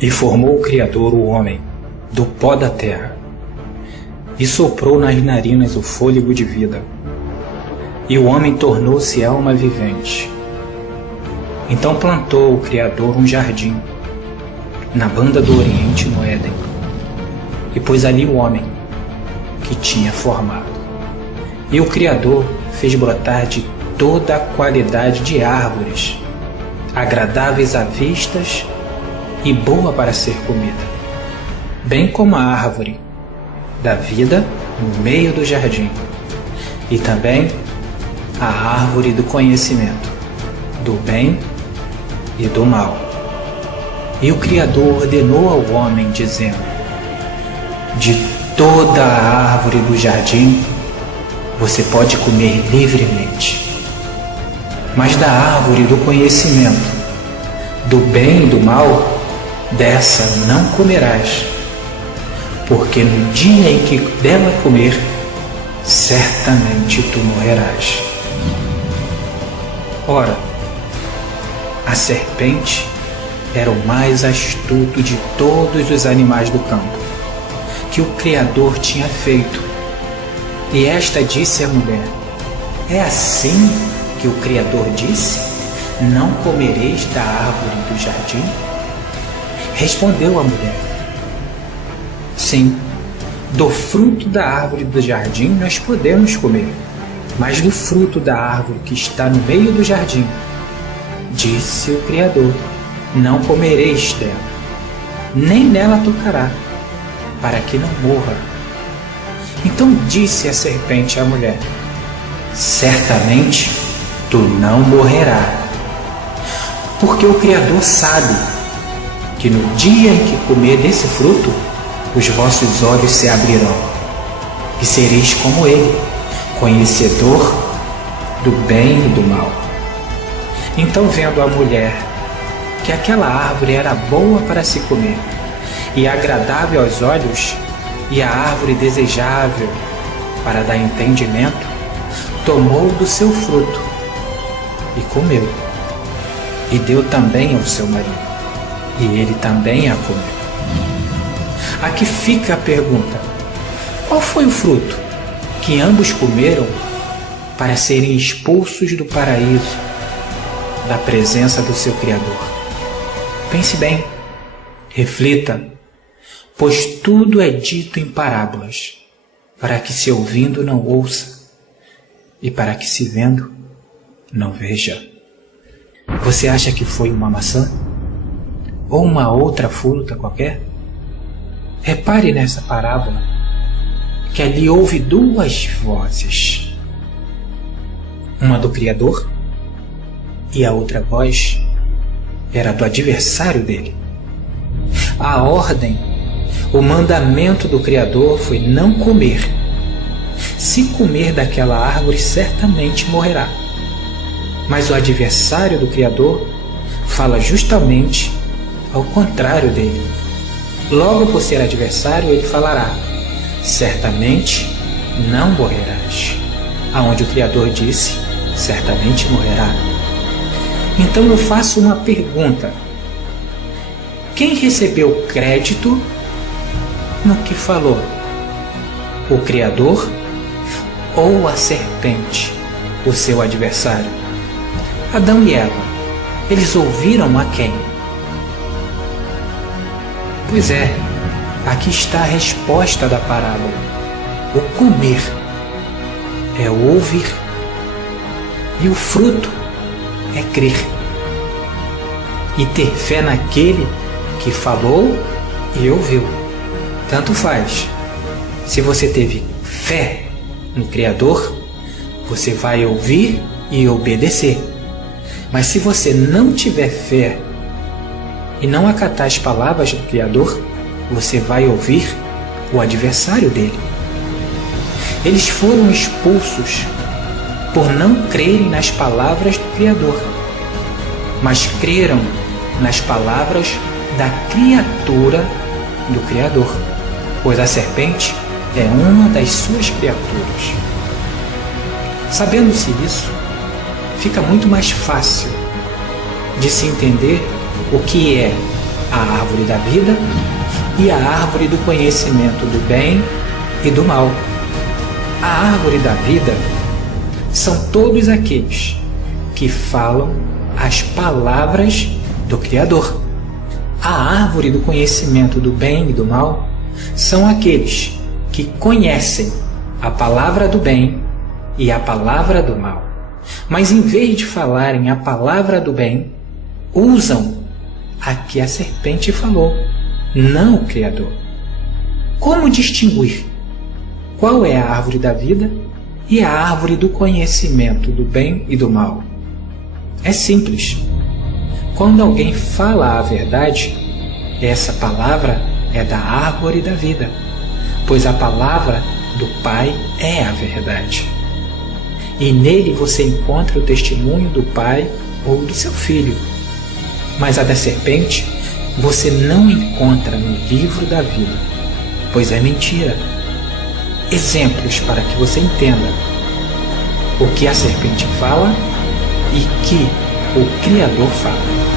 E formou o Criador o homem do pó da terra, e soprou nas narinas o fôlego de vida, e o homem tornou-se alma vivente. Então plantou o Criador um jardim, na banda do Oriente, no Éden, e pôs ali o homem que tinha formado. E o Criador fez brotar de toda a qualidade de árvores, agradáveis à vistas e boa para ser comida, bem como a árvore da vida no meio do jardim, e também a árvore do conhecimento, do bem e do mal. E o Criador ordenou ao homem, dizendo: de toda a árvore do jardim você pode comer livremente, mas da árvore do conhecimento, do bem e do mal, dessa não comerás, porque no dia em que dela comer, certamente tu morrerás. Ora, a serpente era o mais astuto de todos os animais do campo que o Criador tinha feito. E esta disse à mulher: é assim que o Criador disse: não comereis da árvore do jardim? Respondeu a mulher: sim, do fruto da árvore do jardim nós podemos comer, mas do fruto da árvore que está no meio do jardim, disse o Criador, não comereis dela, nem nela tocará, para que não morra. Então disse a serpente à mulher: certamente tu não morrerás, porque o Criador sabe que no dia em que comer desse fruto, os vossos olhos se abrirão, e sereis como ele, conhecedor do bem e do mal. Então, vendo a mulher que aquela árvore era boa para se comer, e agradável aos olhos, e a árvore desejável para dar entendimento, tomou do seu fruto e comeu, e deu também ao seu marido, e ele também a comeu. Aqui fica a pergunta: qual foi o fruto que ambos comeram para serem expulsos do paraíso, da presença do seu Criador? Pense bem, reflita, pois tudo é dito em parábolas, para que se ouvindo não ouça, e para que se vendo não veja. Você acha que foi uma maçã? Ou uma outra fruta qualquer? Repare nessa parábola que ali houve duas vozes, uma do Criador e a outra voz era do adversário dele. A ordem, o mandamento do Criador foi não comer. Se comer daquela árvore, certamente morrerá. Mas o adversário do Criador fala justamente ao contrário dele. Logo por ser adversário, ele falará: certamente não morrerás. Aonde o Criador disse: certamente morrerá. Então eu faço uma pergunta: quem recebeu crédito no que falou? O Criador ou a serpente, o seu adversário? Adão e Eva, eles ouviram a quem? Pois é, aqui está a resposta da parábola. O comer é o ouvir, e o fruto é crer e ter fé naquele que falou e ouviu. Tanto faz. Se você teve fé no Criador, você vai ouvir e obedecer. Mas se você não tiver fé e não acatar as palavras do Criador, você vai ouvir o adversário dele. Eles foram expulsos por não crerem nas palavras do Criador, mas creram nas palavras da criatura do Criador, pois a serpente é uma das suas criaturas. Sabendo-se isso, fica muito mais fácil de se entender o que é a árvore da vida e a árvore do conhecimento do bem e do mal. A árvore da vida são todos aqueles que falam as palavras do Criador. A árvore do conhecimento do bem e do mal são aqueles que conhecem a palavra do bem e a palavra do mal, mas em vez de falarem a palavra do bem, usam a que a serpente falou, não o Criador. Como distinguir qual é a árvore da vida e a árvore do conhecimento do bem e do mal? É simples. Quando alguém fala a verdade, essa palavra é da árvore da vida, pois a palavra do Pai é a verdade. E nele você encontra o testemunho do Pai ou do seu filho. Mas a da serpente você não encontra no livro da vida, pois é mentira. Exemplos para que você entenda o que a serpente fala e que o Criador fala.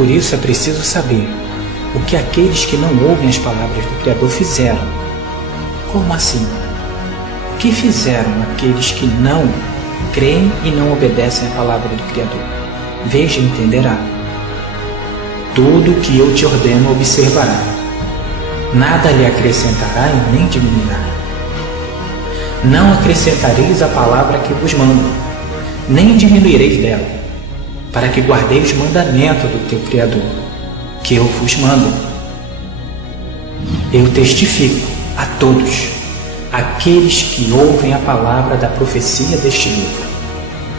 Por isso é preciso saber o que aqueles que não ouvem as palavras do Criador fizeram. Como assim? O que fizeram aqueles que não creem e não obedecem à palavra do Criador? Veja e entenderá. Tudo o que eu te ordeno observará. Nada lhe acrescentará e nem diminuirá. Não acrescentareis a palavra que vos mando, nem diminuireis dela, para que guardeis os mandamentos do teu Criador, que eu vos mando. Eu testifico a todos aqueles que ouvem a palavra da profecia deste livro.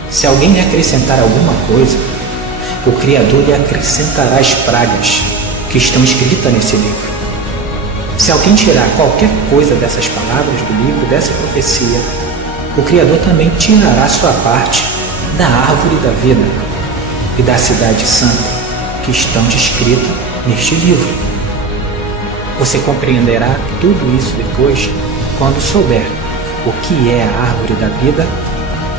Se alguém lhe acrescentar alguma coisa, o Criador lhe acrescentará as pragas que estão escritas nesse livro. Se alguém tirar qualquer coisa dessas palavras do livro, dessa profecia, o Criador também tirará sua parte da árvore da vida e da cidade santa que estão descritas neste livro. Você compreenderá tudo isso depois, quando souber o que é a árvore da vida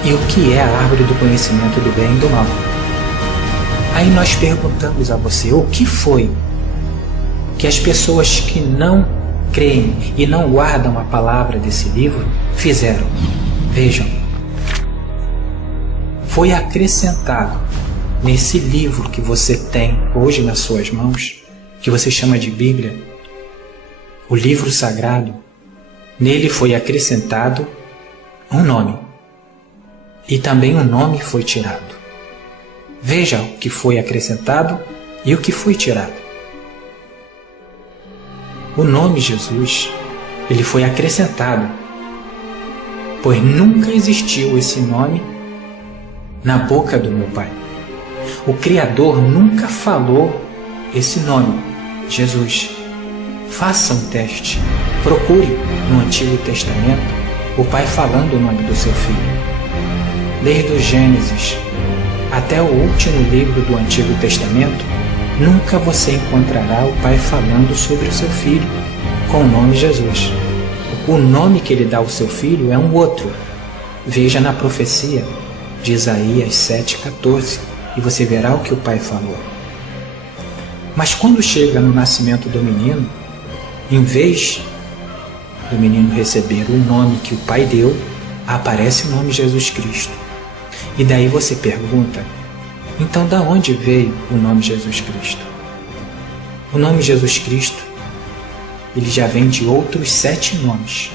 e o que é a árvore do conhecimento do bem e do mal. A Aí nós perguntamos a você, o que foi que as pessoas que não creem e não guardam a palavra desse livro fizeram? Vejam, foi acrescentado nesse livro que você tem hoje nas suas mãos, que você chama de Bíblia, o livro sagrado, nele foi acrescentado um nome. E também um nome foi tirado. Veja o que foi acrescentado e o que foi tirado. O nome Jesus, ele foi acrescentado, pois nunca existiu esse nome na boca do meu Pai. O Criador nunca falou esse nome, Jesus. Faça um teste. Procure no Antigo Testamento o Pai falando o nome do seu Filho. Desde o Gênesis até o último livro do Antigo Testamento, nunca você encontrará o Pai falando sobre o seu Filho com o nome Jesus. O nome que ele dá ao seu Filho é um outro. Veja na profecia de Isaías 7,14 e você verá o que o Pai falou. Mas quando chega no nascimento do menino, em vez do menino receber o nome que o Pai deu, aparece o nome Jesus Cristo. E daí você pergunta, então da onde veio o nome Jesus Cristo? O nome Jesus Cristo, ele já vem de outros 7 nomes,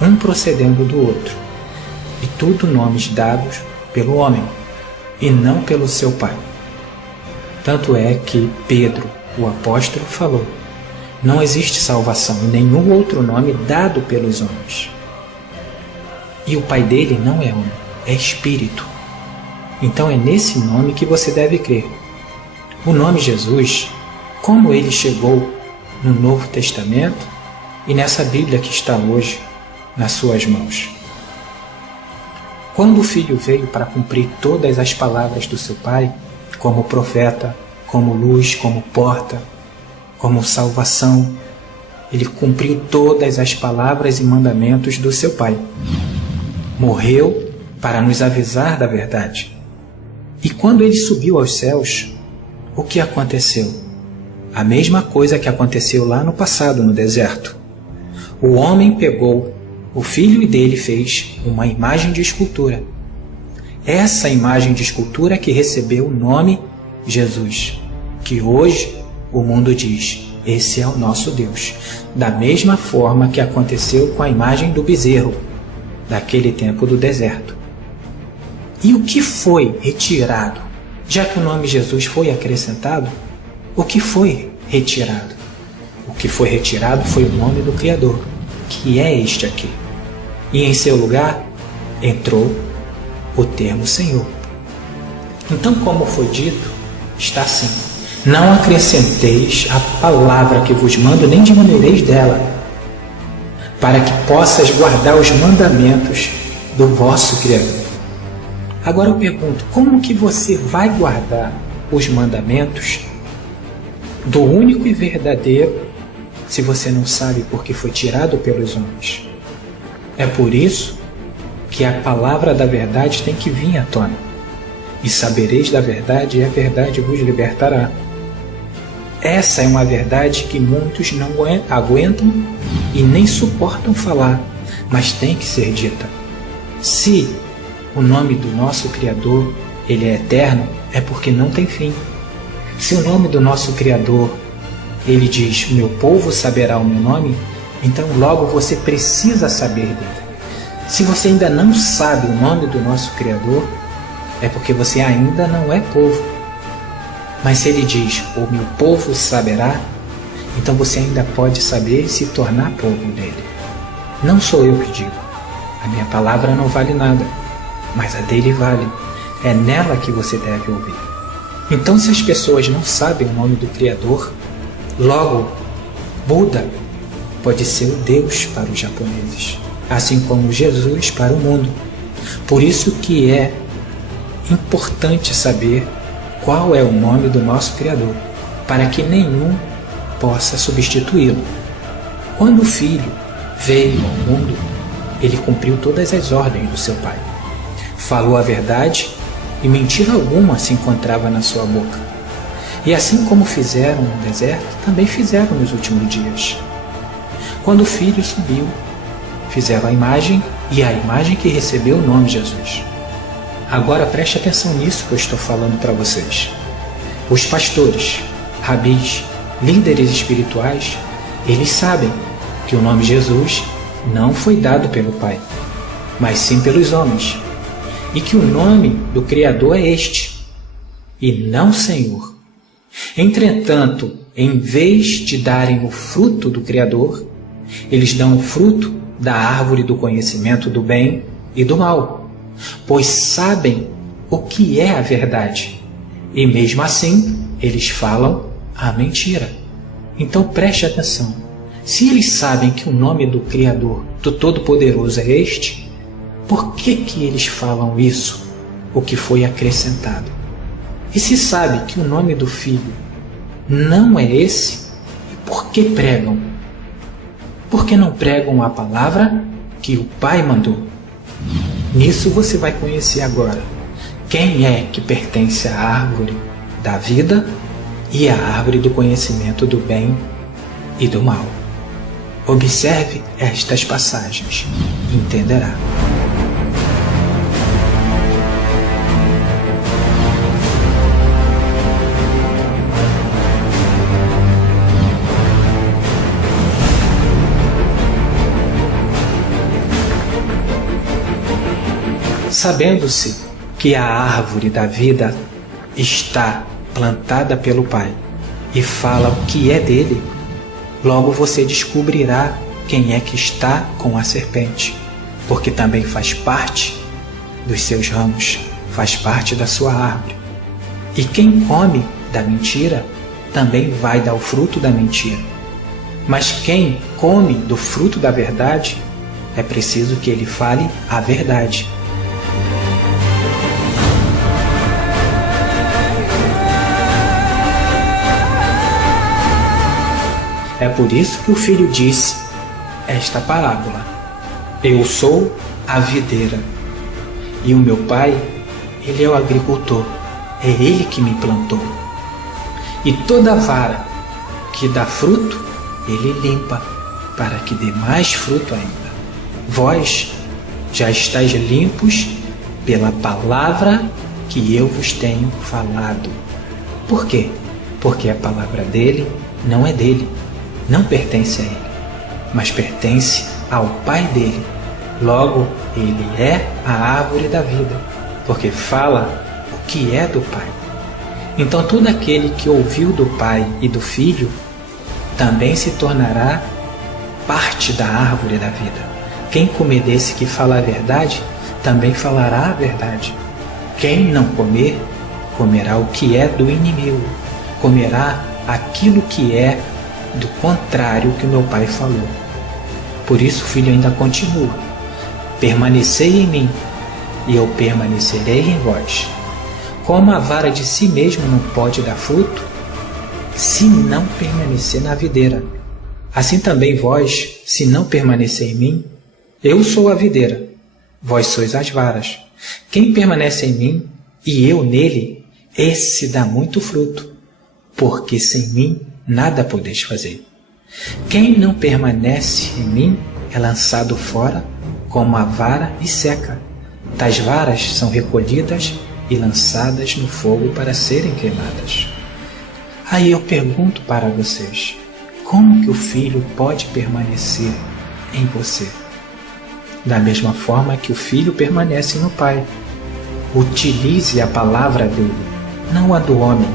um procedendo do outro, e tudo nomes dados pelo homem, e não pelo seu Pai. Tanto é que Pedro, o apóstolo, falou, não existe salvação em nenhum outro nome dado pelos homens. E o Pai dele não é homem, é Espírito. Então é nesse nome que você deve crer. O nome Jesus, como ele chegou no Novo Testamento e nessa Bíblia que está hoje nas suas mãos. Quando o Filho veio para cumprir todas as palavras do seu Pai, como profeta, como luz, como porta, como salvação, ele cumpriu todas as palavras e mandamentos do seu Pai. Morreu para nos avisar da verdade. E quando ele subiu aos céus, o que aconteceu? A mesma coisa que aconteceu lá no passado, no deserto. O homem pegou o filho dele fez uma imagem de escultura. Essa imagem de escultura que recebeu o nome Jesus, que hoje o mundo diz, esse é o nosso Deus. Da mesma forma que aconteceu com a imagem do bezerro, daquele tempo do deserto. E o que foi retirado? Já que o nome Jesus foi acrescentado, o que foi retirado? O que foi retirado foi o nome do Criador, que é este aqui. E em seu lugar entrou o termo Senhor. Então, como foi dito, está assim: não acrescenteis a palavra que vos mando, nem diminuireis dela, para que possas guardar os mandamentos do vosso Criador. Agora eu pergunto, como que você vai guardar os mandamentos do único e verdadeiro se você não sabe porque foi tirado pelos homens? É por isso que a palavra da verdade tem que vir à tona. E sabereis da verdade, e a verdade vos libertará. Essa é uma verdade que muitos não aguentam e nem suportam falar, mas tem que ser dita. Se o nome do nosso Criador ele é eterno, é porque não tem fim. Se o nome do nosso Criador ele diz, meu povo saberá o meu nome, então logo você precisa saber dele. Se você ainda não sabe o nome do nosso Criador, é porque você ainda não é povo. Mas se ele diz, o meu povo saberá, então você ainda pode saber e se tornar povo dele. Não sou eu que digo. A minha palavra não vale nada, mas a dele vale. É nela que você deve ouvir. Então, se as pessoas não sabem o nome do Criador, logo, Buda pode ser o Deus para os japoneses, assim como Jesus para o mundo. Por isso que é importante saber qual é o nome do nosso Criador, para que nenhum possa substituí-lo. Quando o Filho veio ao mundo, ele cumpriu todas as ordens do seu Pai. Falou a verdade e mentira alguma se encontrava na sua boca. E assim como fizeram no deserto, também fizeram nos últimos dias. Quando o Filho subiu, fizeram a imagem, e a imagem que recebeu o nome Jesus. Agora preste atenção nisso que eu estou falando para vocês. Os pastores, rabis, líderes espirituais, eles sabem que o nome Jesus não foi dado pelo Pai, mas sim pelos homens, e que o nome do Criador é este, e não Senhor. Entretanto, em vez de darem o fruto do Criador, eles dão o fruto da árvore do conhecimento do bem e do mal, pois sabem o que é a verdade, e mesmo assim eles falam a mentira. Então preste atenção. Se eles sabem que o nome do Criador, do Todo-Poderoso é este, por que eles falam isso, o que foi acrescentado? E se sabe que o nome do Filho não é esse, por que pregam? Por que não pregam a palavra que o Pai mandou? Nisso você vai conhecer agora quem é que pertence à árvore da vida e à árvore do conhecimento do bem e do mal. Observe estas passagens e entenderá. Sabendo-se que a árvore da vida está plantada pelo Pai e fala o que é dele, logo você descobrirá quem é que está com a serpente, porque também faz parte dos seus ramos, faz parte da sua árvore. E quem come da mentira também vai dar o fruto da mentira. Mas quem come do fruto da verdade, é preciso que ele fale a verdade. É por isso que o Filho disse esta parábola: eu sou a videira, e o meu Pai, ele é o agricultor, é ele que me plantou. E toda vara que dá fruto, ele limpa, para que dê mais fruto ainda. Vós já estáis limpos pela palavra que eu vos tenho falado. Por quê? Porque a palavra dele não é dele, não pertence a ele, mas pertence ao Pai dele. Logo, ele é a árvore da vida, porque fala o que é do Pai. Então todo aquele que ouviu do Pai e do Filho também se tornará parte da árvore da vida. Quem comer desse que fala a verdade, também falará a verdade. Quem não comer, comerá o que é do inimigo, comerá aquilo que é do contrário que o meu Pai falou. Por isso o Filho ainda continua: permanecei em mim, e eu permanecerei em vós. Como a vara de si mesma não pode dar fruto, se não permanecer na videira, assim também vós, se não permanecer em mim, eu sou a videira, vós sois as varas. Quem permanece em mim, e eu nele, esse dá muito fruto, porque sem mim nada podeis fazer. Quem não permanece em mim é lançado fora como a vara e seca. Tais varas são recolhidas e lançadas no fogo para serem queimadas. Aí eu pergunto para vocês: como que o Filho pode permanecer em você? Da mesma forma que o Filho permanece no Pai. Utilize a palavra dele, não a do homem.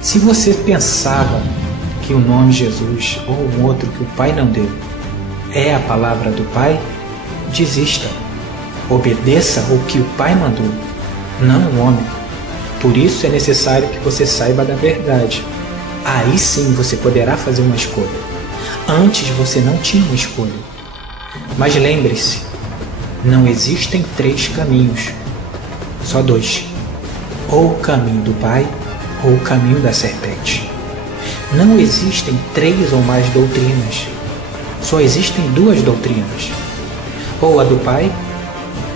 Se você pensava que o nome Jesus ou um outro que o Pai não deu é a palavra do Pai, desista. Obedeça o que o Pai mandou, não o homem. Por isso é necessário que você saiba da verdade. Aí sim você poderá fazer uma escolha. Antes você não tinha uma escolha. Mas lembre-se, não existem 3 caminhos, só 2. Ou o caminho do Pai, ou o caminho da serpente. Não existem 3 ou mais doutrinas, só existem 2 doutrinas, ou a do Pai,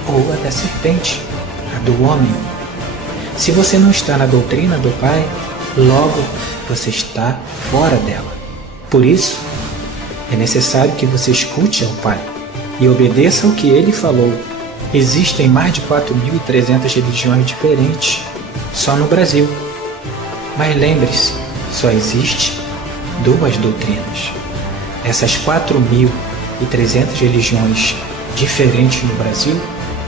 ou a da serpente, a do homem. Se você não está na doutrina do Pai, logo você está fora dela. Por isso, é necessário que você escute ao Pai e obedeça ao que Ele falou. Existem mais de 4.300 religiões diferentes só no Brasil. Mas lembre-se, só existe 2 doutrinas. Essas 4.300 religiões diferentes no Brasil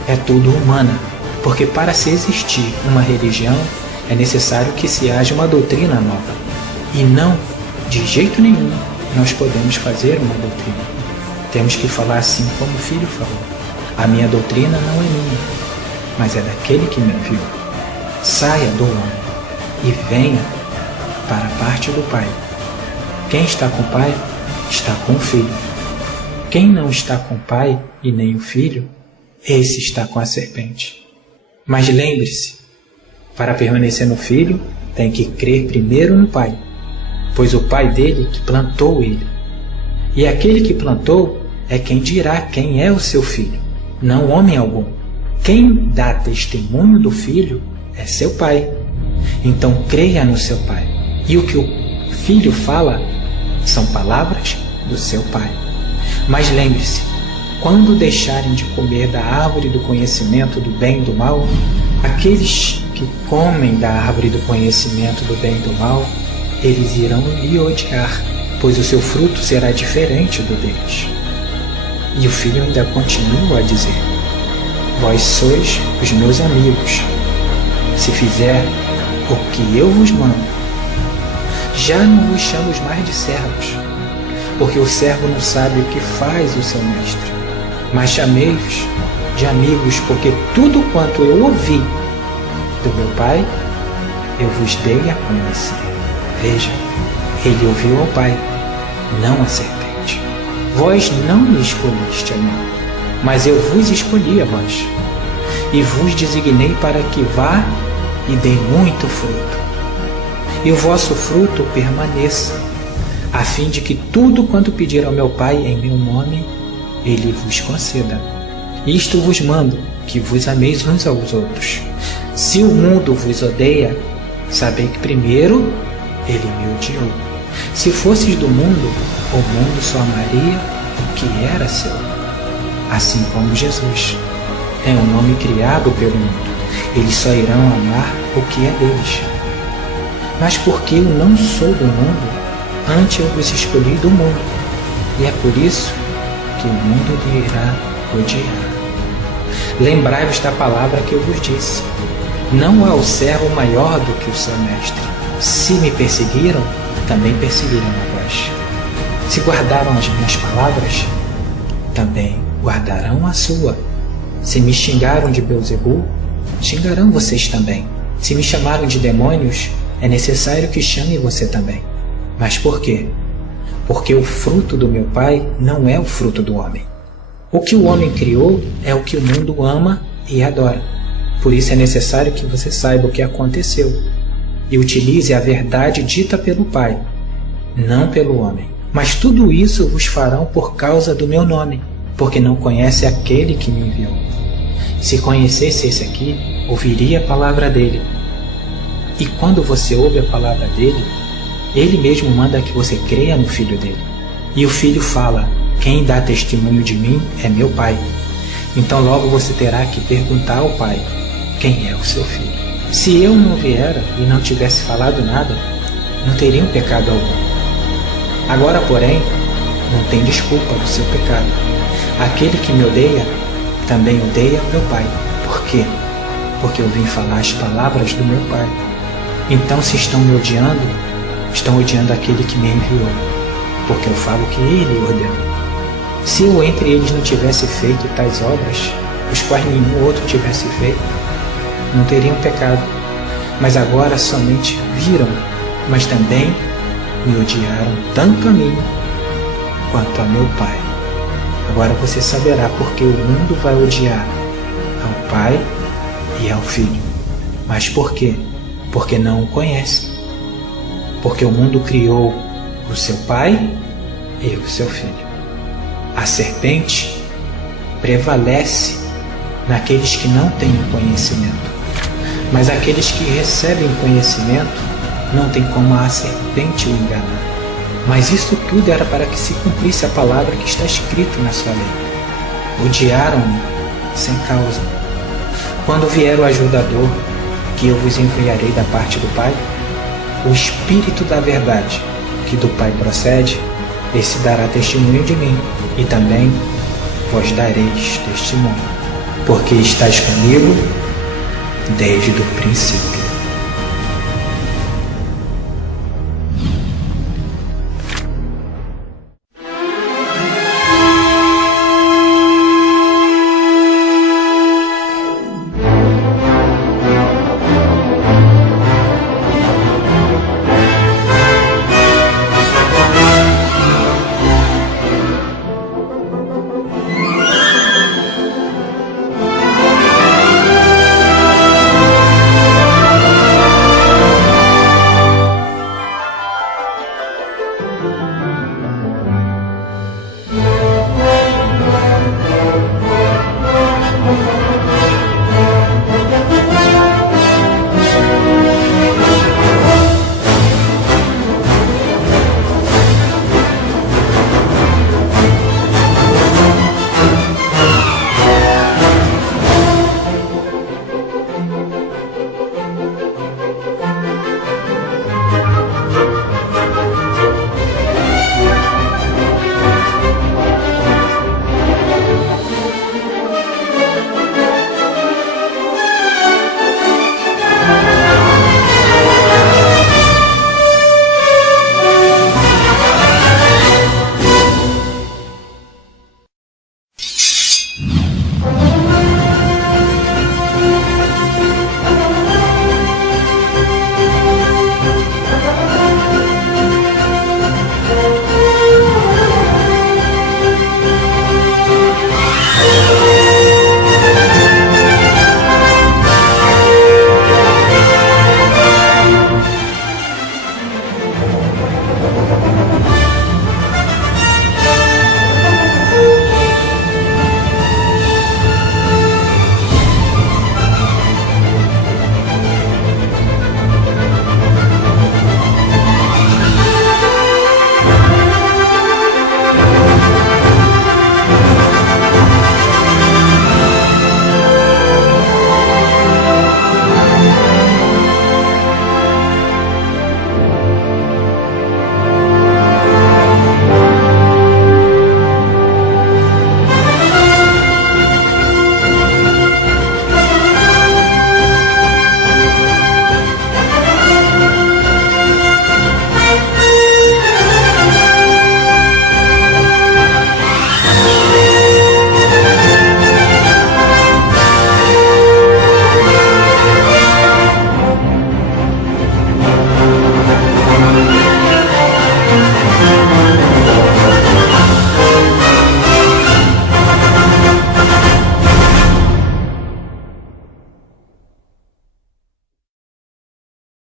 é tudo humana, porque para se existir uma religião é necessário que se haja uma doutrina nova. E não, de jeito nenhum, nós podemos fazer uma doutrina. Temos que falar assim como o Filho falou. A minha doutrina não é minha, mas é daquele que me enviou. Saia do homem e venha para a parte do Pai. Quem está com o Pai, está com o Filho. Quem não está com o Pai e nem o Filho, esse está com a serpente. Mas lembre-se, para permanecer no Filho, tem que crer primeiro no Pai, pois o Pai dele que plantou ele. E aquele que plantou é quem dirá quem é o seu filho, não homem algum. Quem dá testemunho do Filho é seu Pai. Então creia no seu Pai. E o que o Filho fala são palavras do seu Pai. Mas lembre-se, quando deixarem de comer da árvore do conhecimento do bem e do mal, aqueles que comem da árvore do conhecimento do bem e do mal, eles irão lhe odiar, pois o seu fruto será diferente do deles. E o Filho ainda continua a dizer: vós sois os meus amigos, se fizer o que eu vos mando. Já não vos chamo mais de servos, porque o servo não sabe o que faz o seu mestre, mas chamei-vos de amigos, porque tudo quanto eu ouvi do meu Pai, eu vos dei a conhecer. Veja, ele ouviu ao Pai, não a serpente. Vós não me escolhiste a mim, mas eu vos escolhi a vós, e vos designei para que vá e dê muito fruto, e o vosso fruto permaneça, a fim de que tudo quanto pedir ao meu Pai em meu nome, ele vos conceda. Isto vos mando, que vos ameis uns aos outros. Se o mundo vos odeia, sabei que primeiro ele me odiou. Se fosses do mundo, o mundo só amaria o que era seu. Assim como Jesus é um nome criado pelo mundo, eles só irão amar o que é deles. Mas porque eu não sou do mundo, antes eu vos escolhi do mundo, e é por isso que o mundo lhe irá odiar. Lembrai-vos da palavra que eu vos disse: não há o servo maior do que o seu mestre. Se me perseguiram, também perseguiram a vós. Se guardaram as minhas palavras, também guardarão a sua. Se me xingaram de Beelzebul, xingarão vocês também. Se me chamaram de demônios, é necessário que chame você também. Mas por quê? Porque o fruto do meu Pai não é o fruto do homem. O que o homem criou é o que o mundo ama e adora. Por isso é necessário que você saiba o que aconteceu e utilize a verdade dita pelo Pai, não pelo homem. Mas tudo isso vos farão por causa do meu nome, porque não conhece aquele que me enviou. Se conhecesse esse aqui, ouviria a palavra dele. E quando você ouve a palavra dele, ele mesmo manda que você creia no Filho dele. E o Filho fala: quem dá testemunho de mim é meu Pai. Então logo você terá que perguntar ao Pai: quem é o seu Filho? Se eu não viera e não tivesse falado nada, não teriam pecado algum. Agora, porém, não tem desculpa do seu pecado. Aquele que me odeia, também odeia meu Pai. Por quê? Porque eu vim falar as palavras do meu Pai. Então, se estão me odiando, estão odiando aquele que me enviou, porque eu falo que ele ordenou. Se eu entre eles não tivesse feito tais obras, os quais nenhum outro tivesse feito, não teriam pecado. Mas agora somente viram, mas também me odiaram tanto a mim quanto a meu Pai. Agora você saberá porque o mundo vai odiar ao Pai e ao Filho. Mas por quê? Porque não o conhece. Porque o mundo criou o seu Pai e o seu Filho. A serpente prevalece naqueles que não têm o conhecimento. Mas aqueles que recebem conhecimento não tem como a serpente o enganar. Mas isso tudo era para que se cumprisse a palavra que está escrita na sua lei. Odiaram-me sem causa. Quando vier o ajudador, que eu vos enviarei da parte do Pai, o Espírito da verdade, que do Pai procede, esse dará testemunho de mim, e também vós dareis testemunho, porque estáis comigo desde o princípio.